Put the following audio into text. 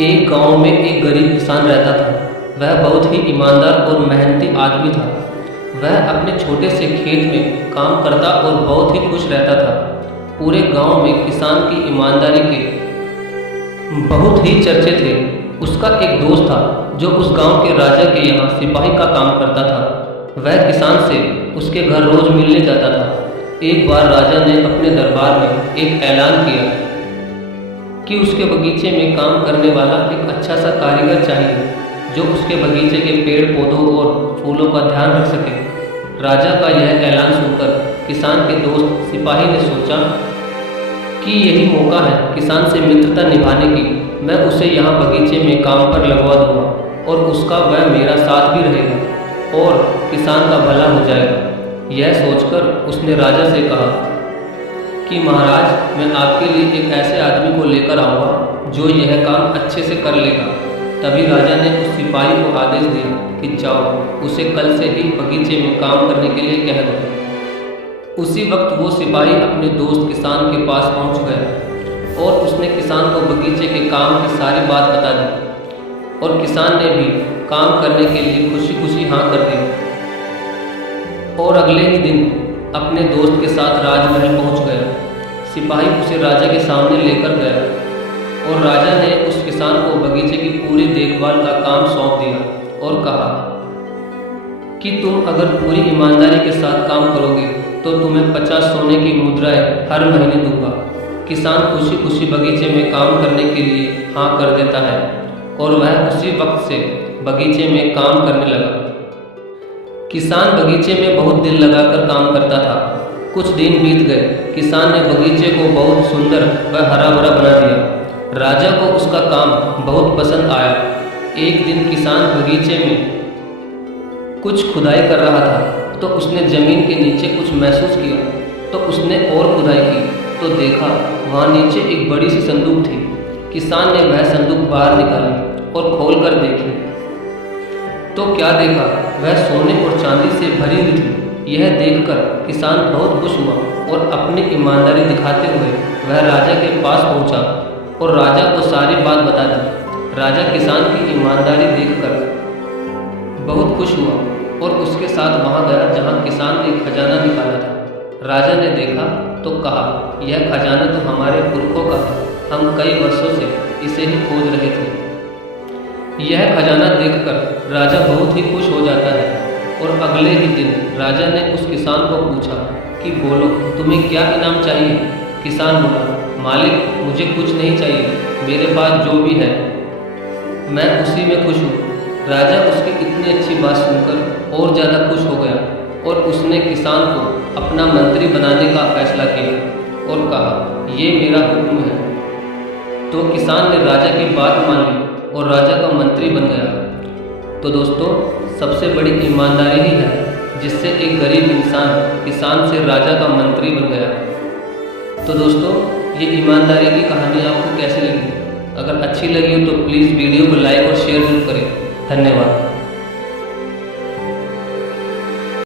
एक गांव में एक गरीब किसान रहता था। वह बहुत ही ईमानदार और मेहनती आदमी था। वह अपने छोटे से खेत में काम करता और बहुत ही खुश रहता था। पूरे गांव में किसान की ईमानदारी के बहुत ही चर्चे थे। उसका एक दोस्त था जो उस गांव के राजा के यहाँ सिपाही का काम करता था। वह किसान से उसके घर रोज मिलने जाता था। एक बार राजा ने अपने दरबार में एक ऐलान किया कि उसके बगीचे में काम करने वाला एक अच्छा सा कारीगर चाहिए जो उसके बगीचे के पेड़ पौधों और फूलों का ध्यान रख सके। राजा का यह ऐलान सुनकर किसान के दोस्त सिपाही ने सोचा कि यही मौका है किसान से मित्रता निभाने की। मैं उसे यहाँ बगीचे में काम पर लगवा दूंगा और उसका वह मेरा साथ भी रहेगा और किसान का भला हो जाएगा। यह सोचकर उसने राजा से कहा कि महाराज, मैं आपके लिए एक ऐसे आदमी को लेकर आऊँगा जो यह काम अच्छे से कर लेगा। तभी राजा ने उस सिपाही को आदेश दिया कि जाओ, उसे कल से ही बगीचे में काम करने के लिए कह दो। उसी वक्त वो सिपाही अपने दोस्त किसान के पास पहुंच गया और उसने किसान को बगीचे के काम की सारी बात बता दी और किसान ने भी काम करने के लिए खुशी खुशी हाँ कर दी। और अगले ही दिन अपने दोस्त के साथ राजमहल पहुंच गया। सिपाही उसे राजा के सामने लेकर गया और राजा ने उस किसान को बगीचे की पूरी देखभाल का काम सौंप दिया और कहा कि तुम अगर पूरी ईमानदारी के साथ काम करोगे तो तुम्हें 50 सोने की मुद्राएं हर महीने दूंगा। किसान खुशी खुशी बगीचे में काम करने के लिए हाँ कर देता है और वह उसी वक्त से बगीचे में काम करने लगा। किसान बगीचे में बहुत दिल लगाकर काम करता था। कुछ दिन बीत गए। किसान ने बगीचे को बहुत सुंदर व हरा भरा बना दिया। राजा को उसका काम बहुत पसंद आया। एक दिन किसान बगीचे में कुछ खुदाई कर रहा था तो उसने जमीन के नीचे कुछ महसूस किया। तो उसने और खुदाई की तो देखा वहाँ नीचे एक बड़ी सी संदूक थी। किसान ने वह संदूक बाहर निकाली और खोल कर देखी तो क्या देखा, वह सोने और चांदी से भरी हुई थी। यह देखकर किसान बहुत खुश हुआ और अपनी ईमानदारी दिखाते हुए वह राजा के पास पहुंचा और राजा को सारी बात बता दी। राजा किसान की ईमानदारी देखकर बहुत खुश हुआ और उसके साथ वहां गया जहां किसान ने खजाना निकाला था। राजा ने देखा तो कहा, यह खजाना तो हमारे पुरखों का है, हम कई वर्षों से इसे ही खोज रहे थे। यह खजाना देखकर राजा बहुत ही खुश हो जाता है और अगले ही दिन राजा ने उस किसान को पूछा कि बोलो, तुम्हें क्या इनाम चाहिए। किसान बोला, मालिक, मुझे कुछ नहीं चाहिए, मेरे पास जो भी है मैं उसी में खुश हूँ। राजा उसकी इतनी अच्छी बात सुनकर और ज़्यादा खुश हो गया और उसने किसान को अपना मंत्री बनाने का फैसला किया और कहा, ये मेरा हुक्म है। तो किसान ने राजा की बात मान ली और राजा का मंत्री बन गया। तो दोस्तों, सबसे बड़ी ईमानदारी ही है जिससे एक गरीब इंसान किसान से राजा का मंत्री बन गया। तो दोस्तों, ये ईमानदारी की कहानी आपको कैसी लगी? अगर अच्छी लगी हो तो प्लीज़ वीडियो को लाइक और शेयर जरूर करें। धन्यवाद।